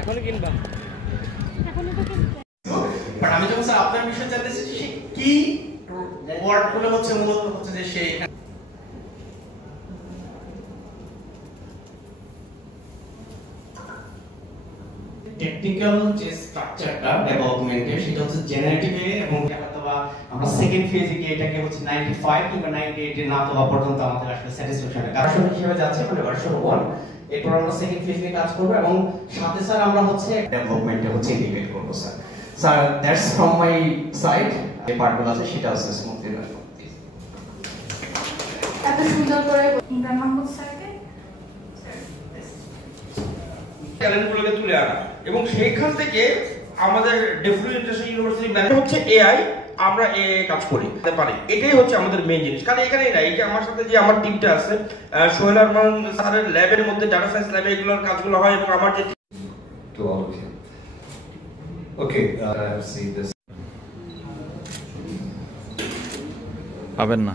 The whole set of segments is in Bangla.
এখনো কিনবা? এখনো তো কিনতে। বাট আমি যখন স্যার আপনার বিষয় জানতেছি যে কি ওয়ার্ডগুলো হচ্ছে মূলত হচ্ছে যে সেই টেকনিক্যাল যে স্ট্রাকচারটা ডেভেলপমেন্টের সেটা হচ্ছে জেনারেটিভ এ এবং অথবা আমরা সেকেন্ড ফেজে গিয়ে এটাকে হচ্ছে 95 কিংবা 98 এর না হওয়া পর্যন্ত আমাদের আসলে স্যাটিসফ্যাকশন ভার্সন হিসেবে যাচ্ছে মানে ভার্সন 1 এরপর আমরা সেকেন্ড ফেজ নিয়ে কাজ করব এবং সাথে স্যার আমরা হচ্ছে ডেভেলপমেন্টে হচ্ছে ইন্টিগ্রেট করব sir sir that's from my side যে পার্টগুলো আছে সেটা হচ্ছে স্মুথলি রান করতে এত সুন্দর করে ইমরান মাহমুদ স্যারকে ট্যালেন্টগুলোকে তুলে আনা এবং সেইখান থেকে আমাদের ডেফিনেটলি ইন্টারন্যাশনাল ইউনিভার্সিটি ম্যানেজ হচ্ছে এআই আমরা এআই কাজ করি পারি এটাই হচ্ছে আমাদের মেইন জিনিস কারণ এখানেই না এই যে আমার সাথে যে আমার টিমটা আছে সোহেল আরমান স্যারের ল্যাবের মধ্যে ডাটা সায়েন্স ল্যাবে এগুলোর কাজগুলো হয় এবং আমার যে to all of you. Okay, I have seen this. পাবেন না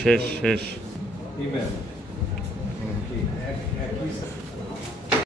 শেষ শেষ Email.